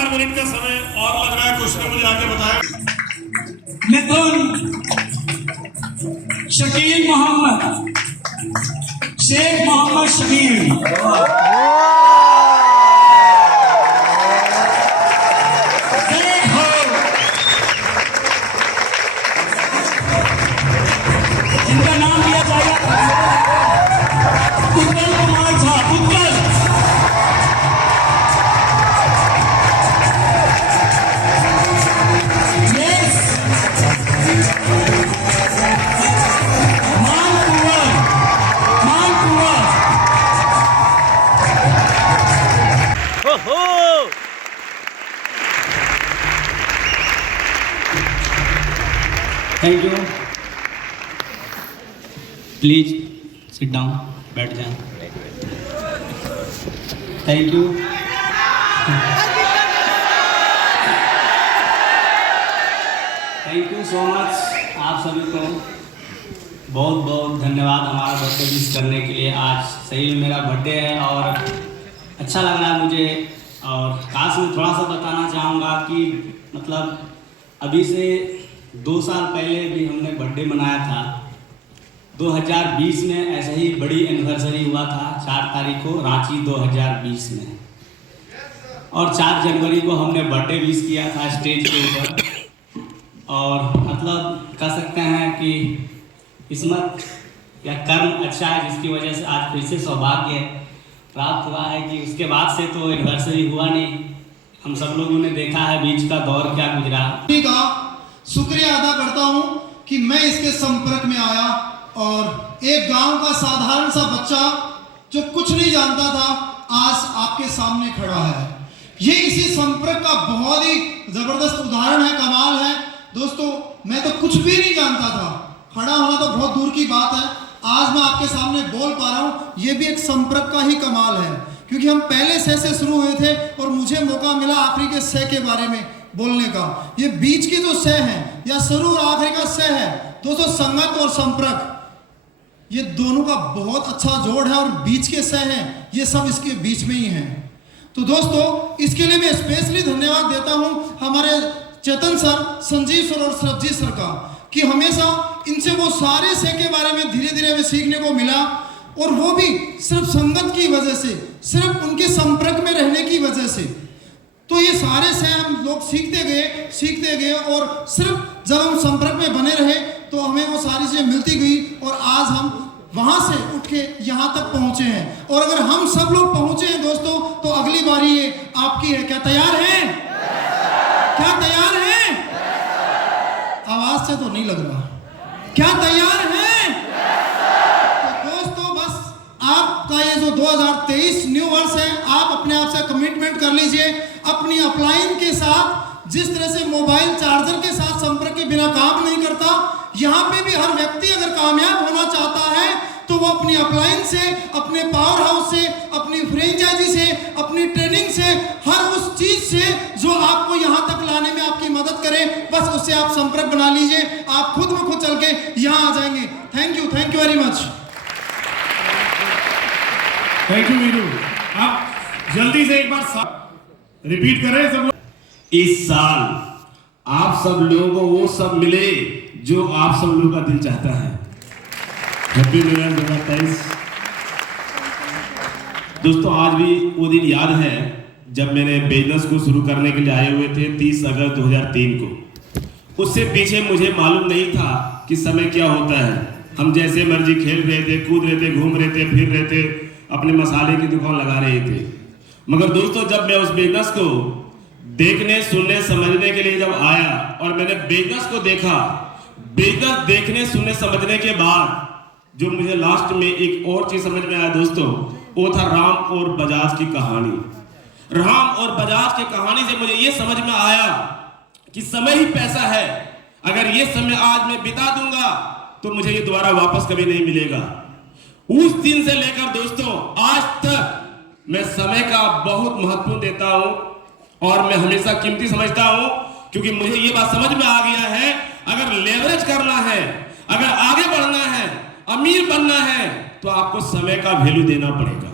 4 minute का समय और लग रहा है, कुछ ने मुझे आके बताया। मिथुन, शकील मोहम्मद, शेख मोहम्मद शकील, इनका नाम लिया जाएगा Utpal Kumar Jha. Utpal, thank you. Please sit down, बैठ जाएं। Thank you. Thank you so much आप सभी को बहुत बहुत धन्यवाद हमारा बर्थडे विश करने के लिए। आज सही में मेरा बर्थडे है और अच्छा लग रहा है मुझे। और काश मैं थोड़ा सा बताना चाहूँगा कि मतलब अभी से 2 साल पहले भी हमने बर्थडे मनाया था। 2020 में ऐसे ही बड़ी एनिवर्सरी हुआ था 4 तारीख को रांची 2020 में, और 4 जनवरी को हमने बर्थडे विश किया था स्टेज के ऊपर। और मतलब कह सकते हैं कि किस्मत या कर्म अच्छा है जिसकी वजह से आज फिर से सौभाग्य प्राप्त हुआ है कि उसके बाद से तो एनिवर्सरी हुआ नहीं। हम सब लोगों ने देखा है बीच का दौर क्या गुजरा। शुक्रिया अदा करता हूं कि मैं इसके संपर्क में आया और एक गांव का साधारण सा बच्चा जो कुछ नहीं जानता था आज आपके सामने खड़ा है। ये इसी संपर्क का बहुत ही जबरदस्त उदाहरण है, कमाल है। दोस्तों, मैं तो कुछ भी नहीं जानता था, खड़ा होना तो बहुत दूर की बात है। आज मैं आपके सामने बोल पा रहा हूं, ये भी एक संपर्क का ही कमाल है, क्योंकि हम पहले से शुरू हुए थे और मुझे मौका मिला आखिरी के से के बारे में बोलने का। ये बीच की जो सह है या शुरू और आखिरी का सह है दोस्तों, संगत और संपर्क, ये दोनों का बहुत अच्छा जोड़ है। और बीच के सह हैं, ये सब इसके बीच में ही हैं। तो दोस्तों, इसके लिए मैं स्पेशली धन्यवाद देता हूं हमारे चेतन सर, संजीव सर और सरबजीत सर का, कि हमेशा इनसे वो सारे सह के बारे में धीरे धीरे हमें सीखने को मिला। और वो भी सिर्फ संगत की वजह से, सिर्फ उनके संपर्क में रहने की वजह से। तो ये सारे से हम लोग सीखते गए और सिर्फ जब हम संपर्क में बने रहे तो हमें वो सारी चीज़ें मिलती गई और आज हम वहाँ से उठ के यहाँ तक पहुँचे हैं। और अगर हम सब लोग पहुँचे हैं दोस्तों, तो अगली बारी ये आपकी है। क्या तैयार हैं? क्या तैयार हैं? आवाज़ से तो नहीं लग रहा। क्या तैयार हैं? तो दोस्तों, बस आपका ये जो 2023 न्यू वर्ष है, आप अपने आप से कमिटमेंट कर लीजिए अपनी अपलाइन के साथ। जिस तरह से मोबाइल चार्जर के साथ संपर्क के बिना काम नहीं करता, यहाँ पे भी हर व्यक्ति अगर कामयाब होना चाहता है तो वो अपनी अपलाइन से, अपने पावर हाउस से, अपनी फ्रेंचाइजी से, अपनी ट्रेनिंग से, हर उस चीज से जो आपको यहाँ तक लाने में आपकी मदद करे, बस उससे आप संपर्क बना लीजिए। आप खुद में खुद चल के यहाँ आ जाएंगे। Thank you very much. Thank you Veeru. आप जल्दी से एक बार रिपीट करें सब लोग। इस साल आप सब लोगों को वो सब मिले जो आप सब लोगों का दिल चाहता है। Happy new year 2023। दोस्तों, आज भी वो दिन याद है जब मैंने बिजनेस को शुरू करने के लिए आए हुए थे 30 अगस्त 2003 को। उससे पीछे मुझे मालूम नहीं था कि समय क्या होता है। हम जैसे मर्जी खेल रहे थे, कूद रहे थे, घूम रहे थे, फिर रहे थे, अपने मसाले की दुकान लगा रहे थे। मगर दोस्तों, जब मैं उस बिजनेस को देखने, सुनने, समझने के लिए जब आया और मैंने बिजनेस को देखा, बिजनेस देखने, सुनने, समझने के बाद जो मुझे लास्ट में एक और चीज समझ में आया दोस्तों, वो था राम और बजाज की कहानी। राम और बजाज की कहानी से मुझे ये समझ में आया कि समय ही पैसा है। अगर ये समय आज मैं बिता दूंगा तो मुझे ये दोबारा वापस कभी नहीं मिलेगा। उस दिन से लेकर दोस्तों आज तक मैं समय का बहुत महत्व देता हूं और मैं हमेशा कीमती समझता हूं, क्योंकि मुझे ये बात समझ में आ गया है, अगर लेवरेज करना है, अगर आगे बढ़ना है, अमीर बनना है, तो आपको समय का वैल्यू देना पड़ेगा।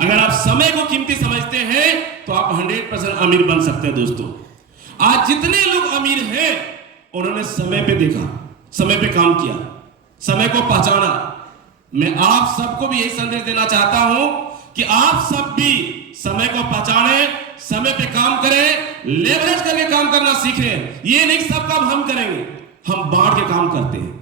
अगर आप समय को कीमती समझते हैं तो तो आप 100% अमीर बन सकते हैं दोस्तों। आज जितने लोग अमीर हैं उन्होंने समय पे देखा, समय पे काम किया, समय को पहचाना। मैं आप सबको भी यही संदेश देना चाहता हूं कि आप सब भी समय को पहचाने, समय पे काम करें, लेवरेज करके काम करना सीखें। ये नहीं सब काम हम करेंगे, हम बांट के काम करते हैं।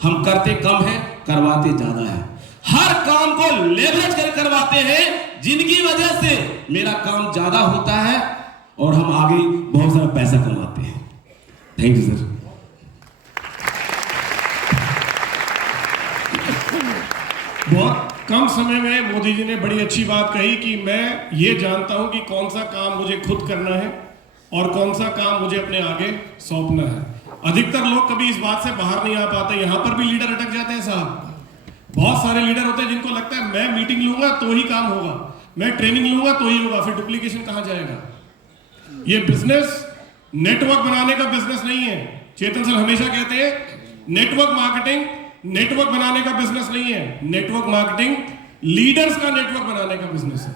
हम करते कम है, करवाते ज्यादा है। हर काम को लेवरेज कर करवाते हैं, जिनकी वजह से मेरा काम ज्यादा होता है और हम आगे बहुत सारा पैसा कमाते हैं। Thank you sir. बहुत कम समय में मोदी जी ने बड़ी अच्छी बात कही कि मैं ये जानता हूं कि कौन सा काम मुझे खुद करना है और कौन सा काम मुझे अपने आगे सौंपना है। अधिकतर लोग कभी इस बात से बाहर नहीं आ पाते। यहां पर भी लीडर अटक जाते हैं साहब। बहुत सारे लीडर होते हैं जिनको लगता है मैं मीटिंग लूंगा तो ही काम होगा, मैं ट्रेनिंग लूंगा तो ही होगा, फिर डुप्लीकेशन कहां जाएगा। ये बिजनेस नेटवर्क बनाने का बिजनेस नहीं है। चेतन सर हमेशा कहते हैं नेटवर्क मार्केटिंग नेटवर्क बनाने का बिजनेस नहीं है, नेटवर्क मार्केटिंग लीडर्स का नेटवर्क बनाने का बिजनेस है।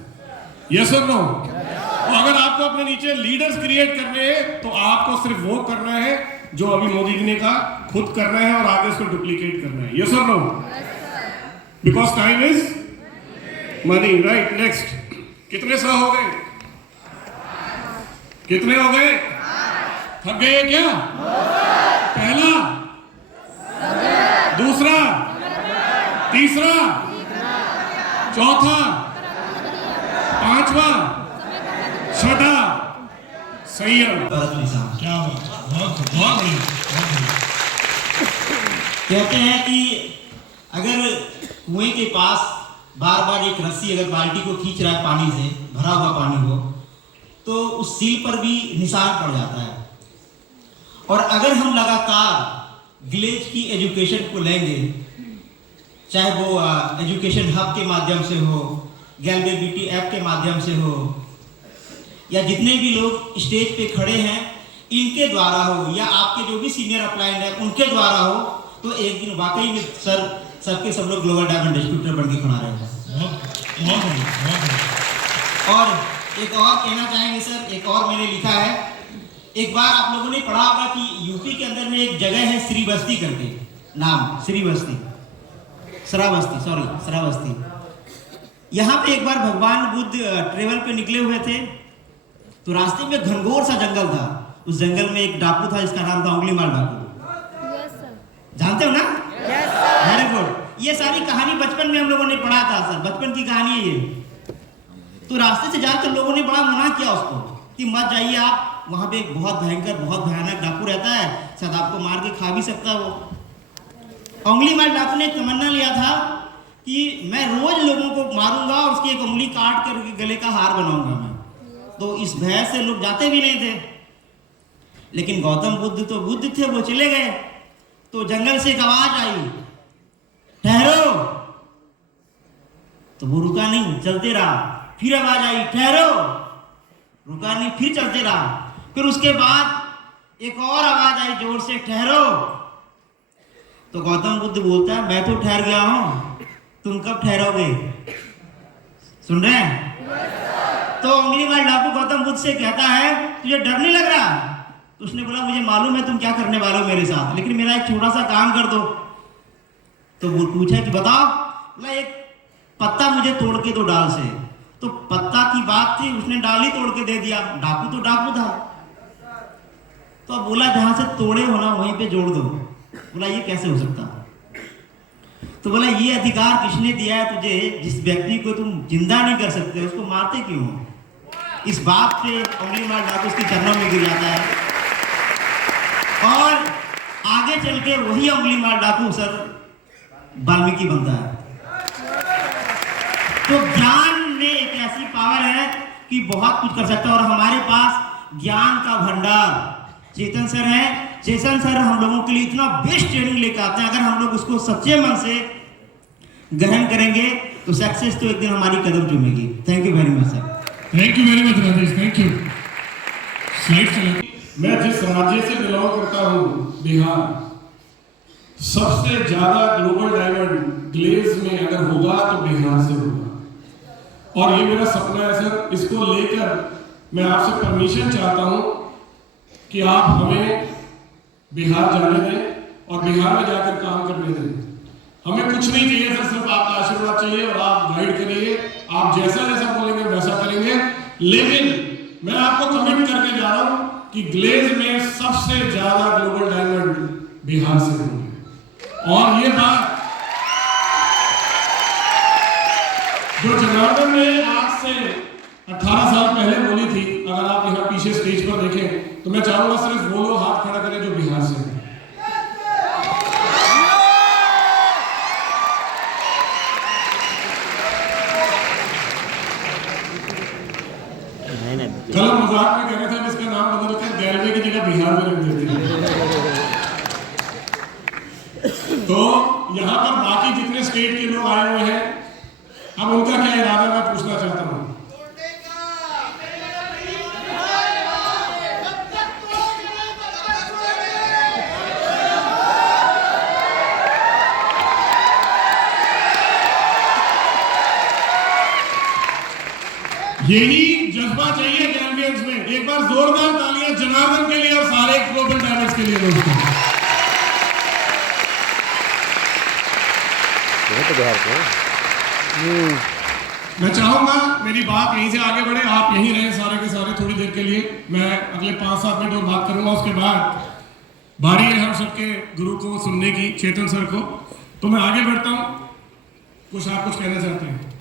यस और नो? तो अगर आपको अपने नीचे लीडर्स क्रिएट करने हैं तो आपको सिर्फ वो करना है जो अभी मोदी जी ने कहा, खुद करना है और आगे इसको डुप्लीकेट करना है। यस और no? Because time is money, right? Next, कितने सौ हो गए? कितने हो गए? थक गए क्या? पहला, दूसरा, तीसरा, चौथा, पांचवा, छठा, संयम। क्या बात, बहुत बहुत बढ़िया, बहुत बढ़िया। कहते हैं कि अगर कुएं के पास बार बार एक रस्सी अगर बाल्टी को खींच रहा है पानी से, भरा हुआ पानी हो, तो उस सील पर भी निशान पड़ जाता है। और अगर हम लगातार विलेज की एजुकेशन को लेंगे, चाहे वो एजुकेशन हब के माध्यम से हो, गैलवे बीटी ऐप के माध्यम से हो, या जितने भी लोग स्टेज पे खड़े हैं इनके द्वारा हो, या आपके जो भी सीनियर अपलाइंड है उनके द्वारा हो, तो एक दिन वाकई में सबके सब लोग ग्लोबल डायमंड डिस्ट्रीब्यूटर बन के खड़ा रहेगा। और एक और कहना चाहेंगे सर, एक और मैंने लिखा है, एक बार आप लोगों ने पढ़ा होगा कि यूपी के अंदर में एक जगह है श्रीबस्ती करके, नाम श्रीबस्ती, श्रावस्ती। यहाँ पे एक बार भगवान बुद्ध ट्रेवल पे निकले हुए थे, तो रास्ते में घनघोर सा जंगल था। उस जंगल में एक डाकू था जिसका नाम था उंगलीमाल डाकू। जानते हो ना? Very good. ये सारी कहानी बचपन में हम लोगों ने पढ़ा था सर, बचपन की कहानी है ये। तो रास्ते से जाकर लोगों ने बड़ा मना किया उसको कि मत जाइए आप, वहां पे एक बहुत भयंकर, बहुत भयानक डाकू रहता है, शायद आपको मार के खा भी सकता है वो। उंगलीमाल डाकू ने तमन्ना लिया था कि मैं रोज लोगों को मारूंगा और उसकी एक उंगली काट कर गले का हार बनाऊंगा मैं। तो इस भय से लोग जाते भी नहीं थे। लेकिन गौतम बुद्ध तो बुद्ध थे, वो चले गए। तो जंगल से एक आवाज आई, ठहरो। तो वो रुका नहीं, चलते रहा। फिर आवाज आई, ठहरो, रुका नहीं, फिर चलते रहा। फिर उसके बाद एक और आवाज आई जोर से, ठहरो। तो गौतम बुद्ध बोलता है, मैं तो ठहर गया हूं, तुम कब ठहरोगे? सुन रहे हैं? तो उंगलीमाल डाकू गौतम बुद्ध से कहता है, तुझे डर नहीं लग रहा? तो उसने बोला, मुझे मालूम है तुम क्या करने वाले हो मेरे साथ, लेकिन मेरा एक छोटा सा काम कर दो। तो वो पूछा कि बताओ। बोला, एक पत्ता मुझे तोड़ के दो डाल से। तो पत्ता की बात थी, उसने डाल ही तोड़ के दे दिया। डाकू तो डाकू था। तो अब बोला, जहां से तोड़े हो ना वहीं पे जोड़ दो। बोला, ये कैसे हो सकता? तो बोला, ये अधिकार किसने दिया है तुझे? जिस व्यक्ति को तुम जिंदा नहीं कर सकते उसको मारते क्यों? इस बात पे उंगलीमाल डाकू उसके चरणों में गिर जाता है। और आगे चल के वही उंगलीमाल डाकू सर वाल्मीकि बनता है। तो ज्ञान में एक ऐसी पावर है कि बहुत कुछ कर सकता है। और हमारे पास ज्ञान का भंडार चेतन सर है। चेतन सर हम लोगों के लिए इतना बेस्ट ट्रेनिंग लेकर आते हैं। अगर हम लोग उसको सच्चे मन से ग्रहण करेंगे तो सक्सेस तो एक दिन हमारी कदम चूमेगी। Thank you very much sir. Thank you very much Rajesh, thank you. Slide चला। मैं जिस राज्य से बिलोंग करता हूँ, बिहार, सबसे ज्यादा ग्लोबल डायमंड ग्लेज में अगर होगा तो बिहार से होगा। और ये मेरा सपना है सर, इसको लेकर मैं आपसे परमिशन चाहता हूं कि आप हमें बिहार जाने दें और बिहार में जाकर काम करने दें। हमें कुछ नहीं चाहिए सर, सिर्फ आपका आशीर्वाद चाहिए और आप गाइड करिए। आप जैसा जैसा बोलेंगे वैसा करेंगे। लेकिन मैं आपको कमिट करके जा रहा हूं कि ग्लेज में सबसे ज्यादा ग्लोबल डायमंड बिहार से होंगे। और ये बात जो जनार्दन ने आज से 18 साल पहले बोली थी, अगर आप यहाँ पीछे स्टेज पर देखें तो मैं चाहूंगा सिर्फ वो लोग हाथ खड़ा करें जो बिहार से हैं। कल हम मजाक में कह रहे थे इसका नाम बदलकर गैलवे की जगह बिहार में रख देते हैं। तो यहाँ पर बाकी जितने स्टेट के लोग आए हुए हैं, अब उनका क्या इरादा मैं पूछना चाहता हूँ। यही जज्बा चाहिए गैलवियंस में। एक बार जोरदार तालियां जनार्दन के लिए और सारे ग्लोबल डायमंड्स के लिए दोस्तों। मैं चाहूंगा मेरी बात यहीं से आगे बढ़े, आप यहीं रहे सारे के सारे थोड़ी देर के लिए। मैं अगले 5-7 मिनट और बात करूंगा, उसके बाद बारी है हम सबके गुरु को सुनने की, चेतन सर को। तो मैं आगे बढ़ता हूं। कुछ आप कुछ कहना चाहते हैं?